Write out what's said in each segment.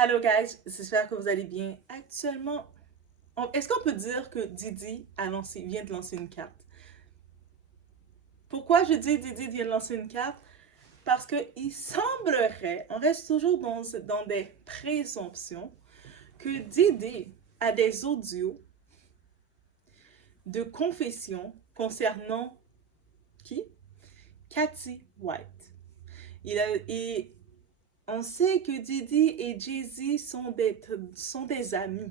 Hello guys, j'espère que vous allez bien. Actuellement, est-ce qu'on peut dire que Didi vient de lancer une carte? Pourquoi je dis Didi vient de lancer une carte? Parce qu'il semblerait, on reste toujours dans des présomptions, que Didi a des audios de confession concernant qui? Cathy White. Et on sait que Didi et Jay-Z sont des amis,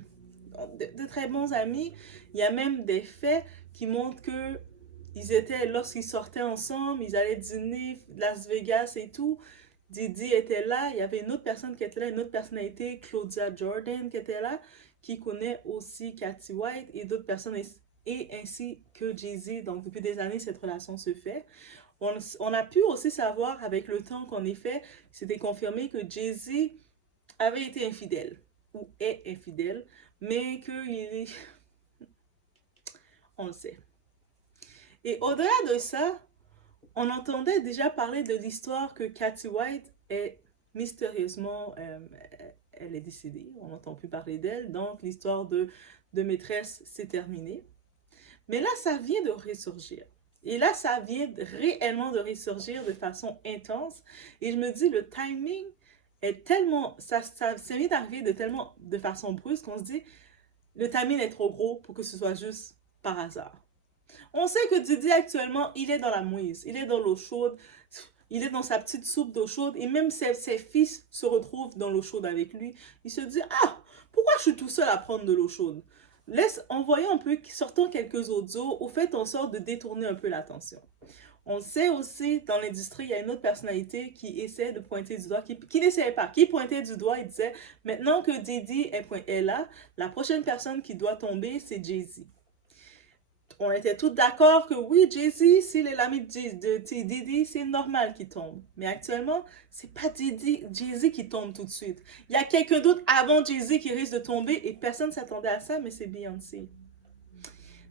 de très bons amis. Il y a même des faits qui montrent que lorsqu'ils sortaient ensemble, ils allaient dîner Las Vegas et tout. Didi était là, il y avait une autre personne qui était là, une autre personnalité, Claudia Jordan, qui était là, qui connaît aussi Cathy White et d'autres personnes, et ainsi que Jay-Z. Donc depuis des années, cette relation se fait. On a pu aussi savoir avec le temps qu'en effet, c'était confirmé que Jay-Z avait été infidèle, ou est infidèle, mais qu'il est... On le sait. Et au-delà de ça, on entendait déjà parler de l'histoire que Cathy White est mystérieusement... elle est décédée, on n'entend plus parler d'elle, donc l'histoire de maîtresse s'est terminée. Mais là, ça vient de ressurgir. Et là, ça vient réellement de ressurgir de façon intense. Et je me dis, le timing est tellement... Ça vient d'arriver de façon brusque qu'on se dit, le timing est trop gros pour que ce soit juste par hasard. On sait que Didi, actuellement, il est dans la mouise. Il est dans l'eau chaude. Il est dans sa petite soupe d'eau chaude. Et même ses fils se retrouvent dans l'eau chaude avec lui. Il se dit, ah, pourquoi je suis tout seul à prendre de l'eau chaude? Envoyons un peu, sortons quelques audios ou faites en sorte de détourner un peu l'attention. On sait aussi, dans l'industrie, il y a une autre personnalité qui essaie de pointer du doigt, qui n'essayait pas, qui pointait du doigt et disait, maintenant que Didi est là, la prochaine personne qui doit tomber, c'est Jay-Z. On était tous d'accord que oui, Jay-Z, s'il est l'ami de Didi, c'est normal qu'il tombe. Mais actuellement, c'est pas Jay-Z qui tombe tout de suite. Il y a quelqu'un d'autre avant Jay-Z qui risque de tomber et personne ne s'attendait à ça, mais c'est Beyoncé.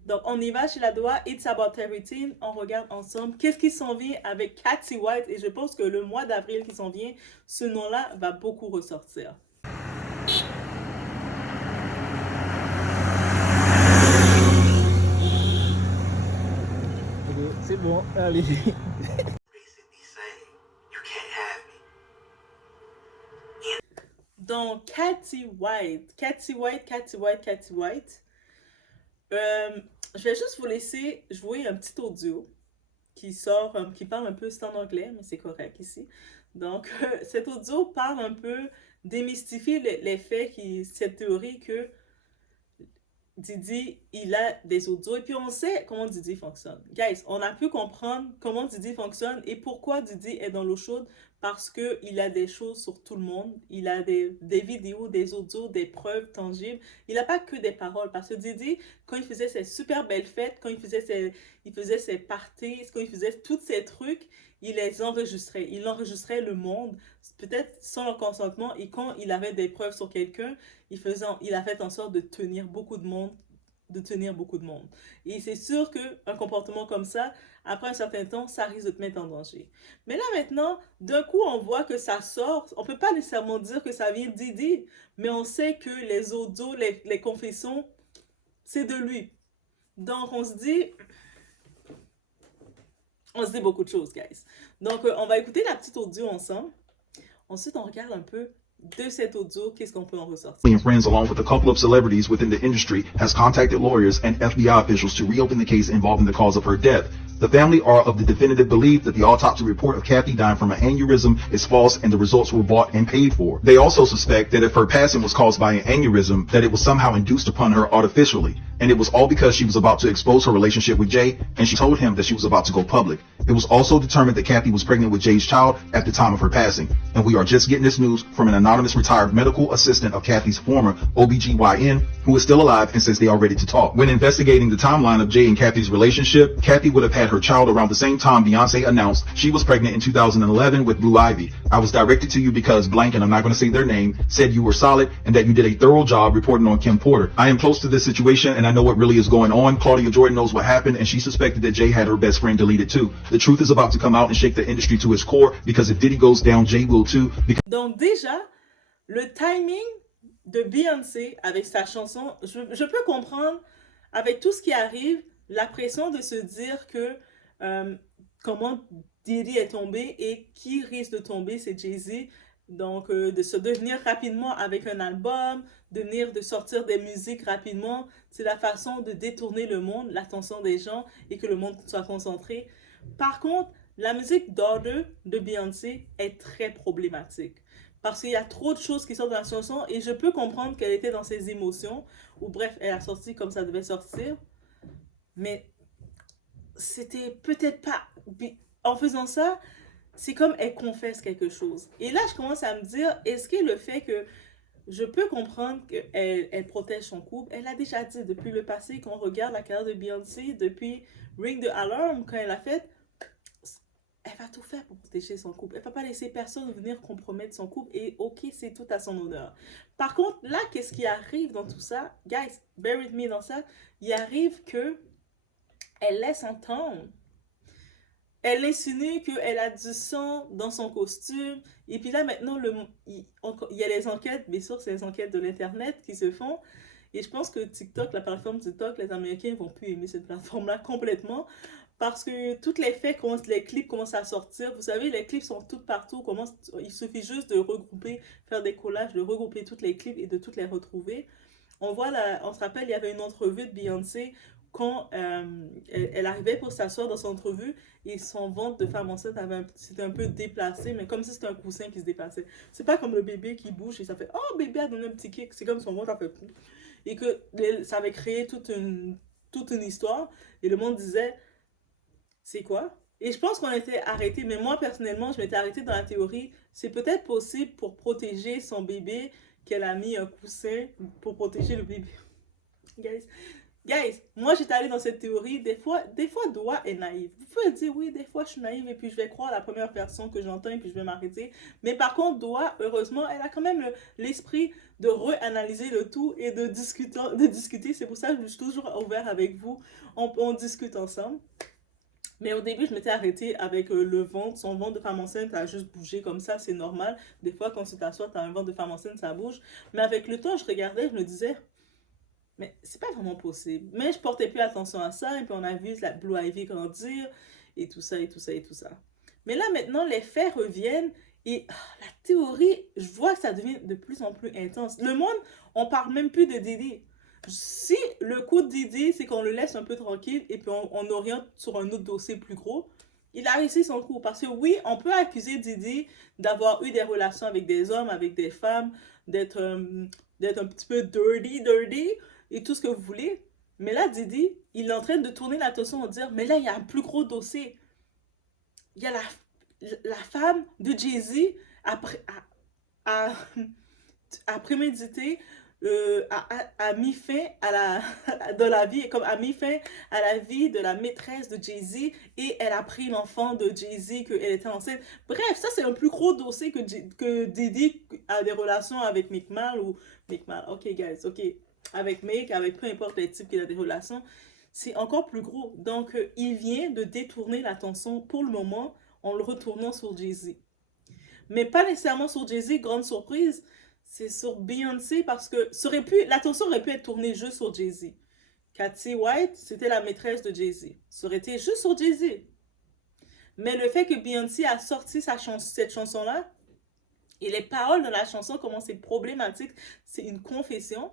Donc, on y va chez la doigt, It's About Everything, on regarde ensemble qu'est-ce qui s'en vient avec Cathy White et je pense que le mois d'avril qui s'en vient, ce nom-là va beaucoup ressortir. C'est bon, allez. Donc, Cathy White. Je vais juste vous laisser jouer un petit audio qui qui parle un peu, c'est en anglais, mais c'est correct ici. Donc, cet audio parle un peu, démystifier les faits, cette théorie que Didi, il a des audios et puis on sait comment Didi fonctionne. Guys, on a pu comprendre comment Didi fonctionne et pourquoi Didi est dans l'eau chaude parce qu'il a des choses sur tout le monde. Il a des vidéos, des audios, des preuves tangibles. Il n'a pas que des paroles parce que Didi, quand il faisait ses super belles fêtes, quand il faisait ses parties, quand il faisait tous ces trucs, il les enregistrait. Il enregistrait le monde, peut-être sans leur consentement et quand il avait des preuves sur quelqu'un, il a fait en sorte de tenir beaucoup de monde. Et c'est sûr qu'un comportement comme ça, après un certain temps, ça risque de te mettre en danger. Mais là maintenant, d'un coup, on voit que ça sort. On ne peut pas nécessairement dire que ça vient de Didi, mais on sait que les audios, les confessions, c'est de lui. Donc on se dit beaucoup de choses, guys. Donc on va écouter la petite audio ensemble. Ensuite, on regarde un peu de cet audio, qu'est-ce qu'on peut en ressortir. And friends, along with a couple of celebrities within the industry, has contacted lawyers and FBI officials to reopen the case involving the cause of her death. The family are of the definitive belief that the autopsy report of Kathy dying from an aneurysm is false and the results were bought and paid for. They also suspect that if her passing was caused by an aneurysm, that it was somehow induced upon her artificially. And it was all because she was about to expose her relationship with Jay, and she told him that she was about to go public. It was also determined that Kathy was pregnant with Jay's child at the time of her passing. And we are just getting this news from an anonymous retired medical assistant of Kathy's former OBGYN, who is still alive and says they are ready to talk. When investigating the timeline of Jay and Kathy's relationship, Kathy would have had her child around the same time Beyonce announced she was pregnant in 2011 with Blue Ivy. I was directed to you because blank, and I'm not going to say their name, said you were solid and that you did a thorough job reporting on Kim Porter. I am close to this situation and I know what really is going on. Claudia Jordan knows what happened and she suspected that Jay had her best friend deleted too. The truth is about to come out and shake the industry to its core because if Diddy goes down, Jay will too. Donc déjà, le timing de Beyoncé avec sa chanson, je peux comprendre avec tout ce qui arrive, la pression de se dire que euh, comment Diddy est tombé et qui risque de tomber, c'est Jay-Z. Donc, de se devenir rapidement avec un album, de sortir des musiques rapidement, c'est la façon de détourner le monde, l'attention des gens et que le monde soit concentré. Par contre, la musique Daughter de Beyoncé est très problématique parce qu'il y a trop de choses qui sortent dans la chanson et je peux comprendre qu'elle était dans ses émotions ou bref, elle a sorti comme ça devait sortir, mais c'était peut-être pas... En faisant ça, c'est comme elle confesse quelque chose. Et là, je commence à me dire, est-ce que le fait que je peux comprendre qu'elle protège son couple, elle a déjà dit depuis le passé, qu'on regarde la carrière de Beyoncé, depuis Ring the Alarm, quand elle a fait, elle va tout faire pour protéger son couple. Elle ne va pas laisser personne venir compromettre son couple et ok, c'est tout à son honneur. Par contre, là, qu'est-ce qui arrive dans tout ça? Guys, bear with me dans ça. Il arrive que elle laisse entendre. Elle insinue qu'elle a du sang dans son costume. Et puis là, maintenant, il y a les enquêtes, bien sûr, c'est les enquêtes de l'Internet qui se font. Et je pense que TikTok, la plateforme TikTok, les Américains vont plus aimer cette plateforme-là complètement. Parce que toutes les faits, les clips commencent à sortir. Vous savez, les clips sont toutes partout. Il suffit juste de regrouper, faire des collages, de regrouper toutes les clips et de toutes les retrouver. On se rappelle, il y avait une entrevue de Beyoncé quand elle arrivait pour s'asseoir dans son entrevue et son ventre de femme enceinte s'était un peu déplacé, mais comme si c'était un coussin qui se déplaçait. C'est pas comme le bébé qui bouge et ça fait oh bébé a donné un petit kick, c'est comme son ventre a fait et que ça avait créé toute une histoire et le monde disait c'est quoi? Et je pense qu'on était arrêté, mais moi personnellement, je m'étais arrêtée dans la théorie, c'est peut-être possible pour protéger son bébé qu'elle a mis un coussin pour protéger le bébé. Guys, moi j'étais allée dans cette théorie, des fois Doua est naïve. Vous pouvez dire oui, des fois je suis naïve et puis je vais croire la première personne que j'entends et puis je vais m'arrêter. Mais par contre, Doua, heureusement, elle a quand même l'esprit de reanalyser le tout et de discuter. C'est pour ça que je suis toujours ouvert avec vous. On discute ensemble. Mais au début, je m'étais arrêtée avec le ventre. Son ventre de femme enceinte a juste bougé comme ça, c'est normal. Des fois, quand tu t'assois, tu as un ventre de femme enceinte, ça bouge. Mais avec le temps, je regardais, je me disais, mais c'est pas vraiment possible. Mais je portais plus attention à ça, et puis on a vu la Blue Ivy grandir, et tout ça, et tout ça, et tout ça. Mais là, maintenant, les faits reviennent, et la théorie, je vois que ça devient de plus en plus intense. Le monde, on parle même plus de Didi. Si le coup de Didi, c'est qu'on le laisse un peu tranquille, et puis on oriente sur un autre dossier plus gros, il a réussi son coup. Parce que oui, on peut accuser Didi d'avoir eu des relations avec des hommes, avec des femmes, d'être un petit peu dirty, et tout ce que vous voulez. Mais là, Didi, il est en train de tourner l'attention et de dire, mais là, il y a un plus gros dossier. Il y a la femme de Jay-Z a, a, a prémédité, a mis fin à dans la vie, comme a mis fin à la vie de la maîtresse de Jay-Z et elle a pris l'enfant de Jay-Z, qu'elle était enceinte. Bref, ça c'est un plus gros dossier que Didi a des relations avec Meek Mill ou Meek Mill. Ok, guys, ok. Avec Meek, avec peu importe les types qu'il a des relations, c'est encore plus gros. Donc, il vient de détourner l'attention pour le moment en le retournant sur Jay-Z. Mais pas nécessairement sur Jay-Z, grande surprise, c'est sur Beyoncé parce que l'attention aurait pu être tournée juste sur Jay-Z. Katy White, c'était la maîtresse de Jay-Z. Ça aurait été juste sur Jay-Z. Mais le fait que Beyoncé a sorti cette chanson-là, et les paroles de la chanson, comment c'est problématique, c'est une confession,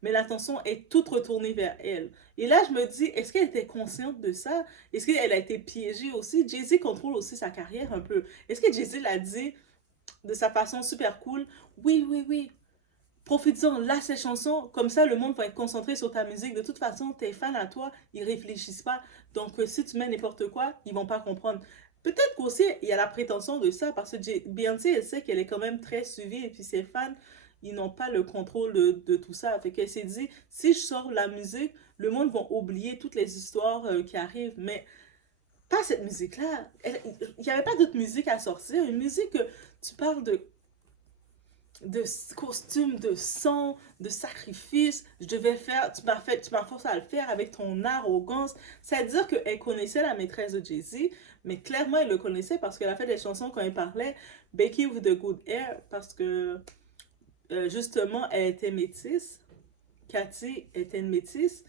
mais l'attention est toute retournée vers elle. Et là, je me dis, est-ce qu'elle était consciente de ça? Est-ce qu'elle a été piégée aussi? Jay-Z contrôle aussi sa carrière un peu. Est-ce que Jay-Z l'a dit de sa façon super cool? Oui, oui, oui. Profites-en, là, ces chansons, comme ça, le monde va être concentré sur ta musique. De toute façon, tes fans à toi, ils réfléchissent pas. Donc, si tu mets n'importe quoi, ils vont pas comprendre. Peut-être qu'aussi, il y a la prétention de ça, parce que Beyoncé, elle sait qu'elle est quand même très suivie, et puis ses fans, ils n'ont pas le contrôle de tout ça. Fait qu'elle s'est dit, si je sors la musique, le monde va oublier toutes les histoires qui arrivent, mais pas cette musique-là. Il n'y avait pas d'autre musique à sortir. Une musique que tu parles de costumes, de sang, de sacrifice. Tu m'as forcé à le faire avec ton arrogance. C'est-à-dire qu'elle connaissait la maîtresse de Jay-Z, mais clairement, elle le connaissait parce qu'elle a fait des chansons quand elle parlait Becky with the Good Hair, parce que justement, elle était métisse. Cathy était une métisse.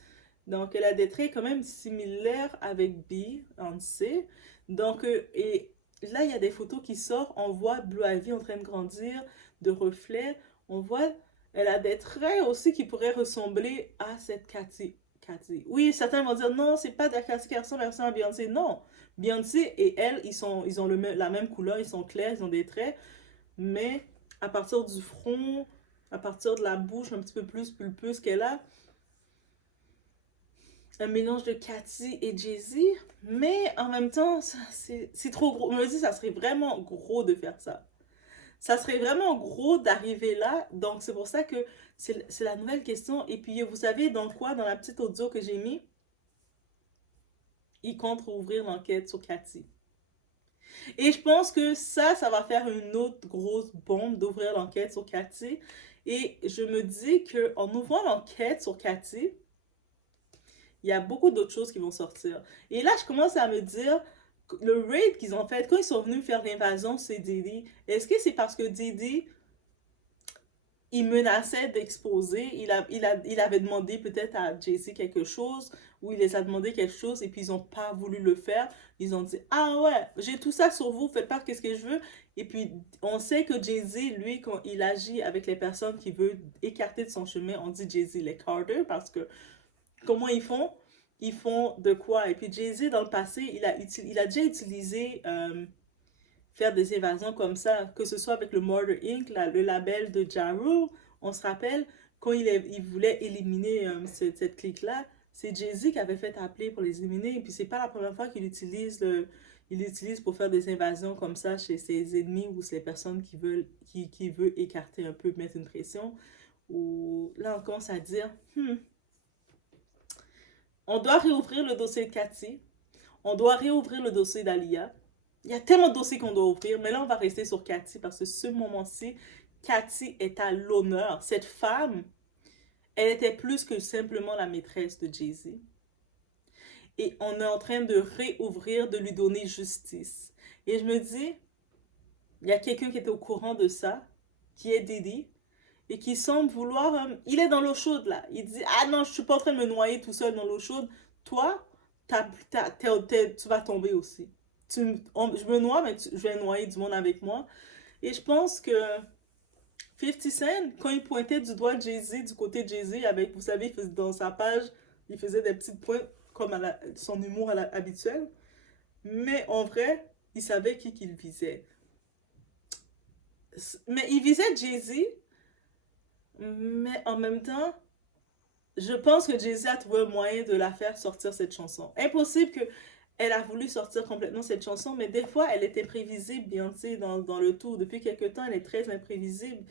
Donc, elle a des traits quand même similaires avec Beyoncé. Donc, et là, il y a des photos qui sortent. On voit Blue Ivy en train de grandir, de reflets. On voit, elle a des traits aussi qui pourraient ressembler à cette Cathy. Cathy. Oui, certains vont dire non, c'est pas de la Cathy qui ressemble à Beyoncé. Non, Beyoncé et elle, ils ont la même couleur, ils sont clairs, ils ont des traits. Mais à partir du front, à partir de la bouche un petit peu plus pulpeuse qu'elle a, un mélange de Cathy et Jay-Z, mais en même temps, c'est trop gros. Je me dis, ça serait vraiment gros de faire ça. Ça serait vraiment gros d'arriver là. Donc, c'est pour ça que c'est la nouvelle question. Et puis, vous savez, dans quoi, dans la petite audio que j'ai mis, il compte ouvrir l'enquête sur Cathy. Et je pense que ça va faire une autre grosse bombe d'ouvrir l'enquête sur Cathy. Et je me dis qu'en ouvrant l'enquête sur Cathy, il y a beaucoup d'autres choses qui vont sortir. Et là, je commence à me dire, le raid qu'ils ont fait, quand ils sont venus faire l'invasion, c'est Diddy. Est-ce que c'est parce que Diddy, il menaçait d'exposer, il avait demandé peut-être à Jay-Z quelque chose, ou il les a demandé quelque chose, et puis ils n'ont pas voulu le faire. Ils ont dit, ah ouais, j'ai tout ça sur vous, faites pas ce que je veux. Et puis, on sait que Jay-Z, lui, quand il agit avec les personnes qu'il veut écarter de son chemin, on dit Jay-Z les Carter, parce que comment ils font? Ils font de quoi? Et puis Jay-Z, dans le passé, il a déjà utilisé faire des évasions comme ça, que ce soit avec le Murder Inc., le label de Ja Rule. On se rappelle, quand il voulait éliminer cette clique-là, c'est Jay-Z qui avait fait appeler pour les éliminer. Et puis c'est pas la première fois qu'il utilise il l'utilise pour faire des invasions comme ça chez ses ennemis ou ces personnes qui veut écarter un peu, mettre une pression. Ou là, on commence à dire, on doit réouvrir le dossier de Cathy. On doit réouvrir le dossier d'Alia. Il y a tellement de dossiers qu'on doit ouvrir, mais là, on va rester sur Cathy parce que ce moment-ci, Cathy est à l'honneur. Cette femme, elle était plus que simplement la maîtresse de Jay-Z. Et on est en train de réouvrir, de lui donner justice. Et je me dis, il y a quelqu'un qui était au courant de ça, qui est Diddy, et qui semble vouloir... il est dans l'eau chaude, là. Il dit, ah non, je suis pas en train de me noyer tout seul dans l'eau chaude. Toi, tu vas tomber aussi. Je me noie, mais je vais noyer du monde avec moi. Et je pense que 50 Cent, quand il pointait du doigt Jay-Z, du côté de Jay-Z, avec, vous savez, dans sa page, il faisait des petites pointes comme son humour habituel. Mais en vrai, il savait qui qu'il visait. Mais il visait Jay-Z, mais en même temps, je pense que Jay-Z a trouvé un moyen de la faire sortir cette chanson. Impossible que elle a voulu sortir complètement cette chanson, mais des fois, elle est imprévisible, Beyoncé, dans le tour. Depuis quelques temps, elle est très imprévisible.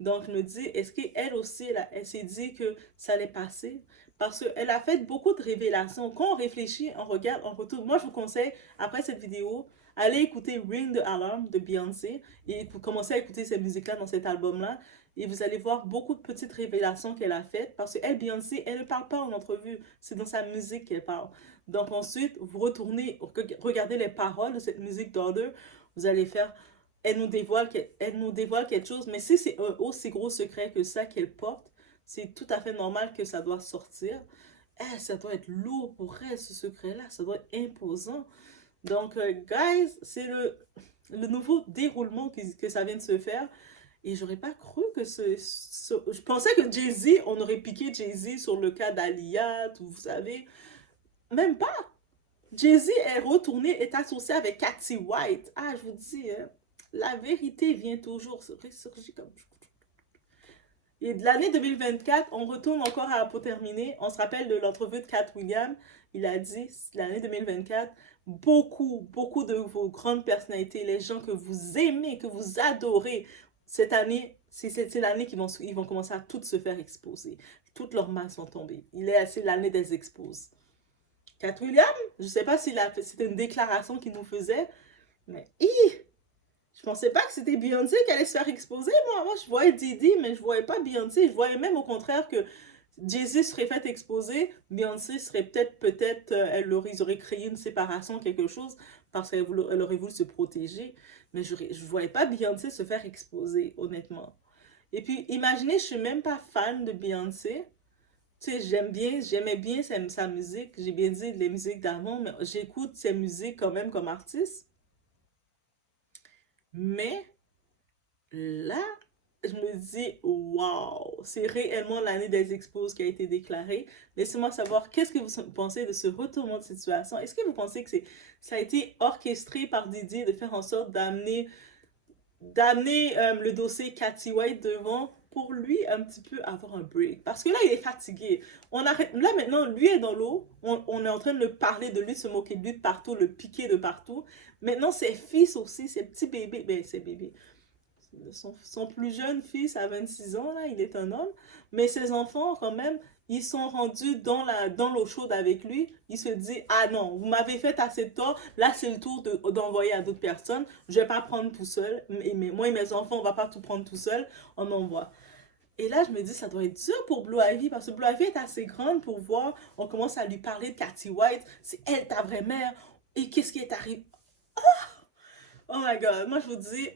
Donc, je me dis, est-ce qu'elle aussi, elle s'est dit que ça allait passer? Parce qu'elle a fait beaucoup de révélations. Quand on réfléchit, on regarde, on retourne. Moi, je vous conseille, après cette vidéo, allez écouter Ring the Alarm de Beyoncé et vous commencez à écouter cette musique-là dans cet album-là. Et vous allez voir beaucoup de petites révélations qu'elle a faites. Parce qu'elle, Beyoncé, elle ne parle pas en entrevue. C'est dans sa musique qu'elle parle. Donc ensuite, vous retournez, regardez les paroles de cette musique d'Order. Vous allez faire, elle nous dévoile quelque chose. Mais si c'est un aussi gros secret que ça qu'elle porte, c'est tout à fait normal que ça doit sortir. Ça doit être lourd pour elle, ce secret-là. Ça doit être imposant. Donc, guys, c'est le nouveau déroulement que ça vient de se faire. Et j'aurais pas cru que je pensais que Jay-Z, on aurait piqué Jay-Z sur le cas d'Aliyah, vous savez. Même pas. Jay-Z est retourné, est associé avec Cathy White. Ah, je vous dis, hein, la vérité vient toujours se ressurgir comme... Et de l'année 2024, on retourne encore pour terminer. On se rappelle de l'entrevue de Cat Williams. Il a dit, l'année 2024, beaucoup de vos grandes personnalités, les gens que vous aimez, que vous adorez, cette année, c'est l'année qu'ils vont commencer à toutes se faire exposer. Toutes leurs masques vont tomber. C'est l'année des exposes. Cat Williams, je ne sais pas si c'était une déclaration qu'il nous faisait, mais je pensais pas que c'était Beyoncé qui allait se faire exposer. Moi, je voyais Diddy, mais je voyais pas Beyoncé. Je voyais même au contraire que Jay-Z serait fait exposer. Beyoncé serait peut-être, ils auraient créé une séparation, quelque chose, parce qu'elle aurait voulu se protéger. Mais je voyais pas Beyoncé se faire exposer, honnêtement. Et puis, imaginez, je suis même pas fan de Beyoncé. Tu sais, j'aimais bien sa musique. J'ai bien dit les musiques d'avant, mais j'écoute ses musiques quand même comme artiste. Mais là, je me dis, waouh, c'est réellement l'année des expos qui a été déclarée. Laissez-moi savoir, qu'est-ce que vous pensez de ce retournement de situation? Est-ce que vous pensez que ça a été orchestré par Didier de faire en sorte d'amener le dossier Cathy White devant pour lui un petit peu avoir un break? Parce que là, il est fatigué. On arrête, là maintenant, lui est dans l'eau. On est en train de le parler de lui, de se moquer de lui de partout, le piquer de partout. Maintenant, ses fils aussi, ses petits bébés, ben ses bébés, son plus jeune fils à 26 ans, là, il est un homme, mais ses enfants, quand même, ils sont rendus dans l'eau chaude avec lui. Il se dit, ah non, vous m'avez fait assez de tort, là c'est le tour d'envoyer à d'autres personnes, je vais pas prendre tout seul, moi et mes enfants, on va pas tout prendre tout seul, on envoie. Et là, je me dis, ça doit être dur pour Blue Ivy, parce que Blue Ivy est assez grande pour voir, on commence à lui parler de Cathy White, c'est elle ta vraie mère, et qu'est-ce qui est arrivé? Oh my god, moi je vous dis,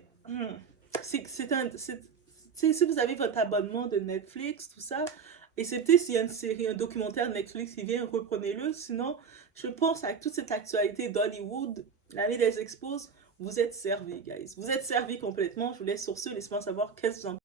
c'est un. Si vous avez votre abonnement de Netflix, tout ça, et c'est peut-être s'il y a une série, un documentaire Netflix qui vient, reprenez-le. Sinon, je pense avec toute cette actualité d'Hollywood, l'année des expos, vous êtes servis, guys. Vous êtes servis complètement. Je vous laisse sur ce, laissez-moi savoir qu'est-ce que vous en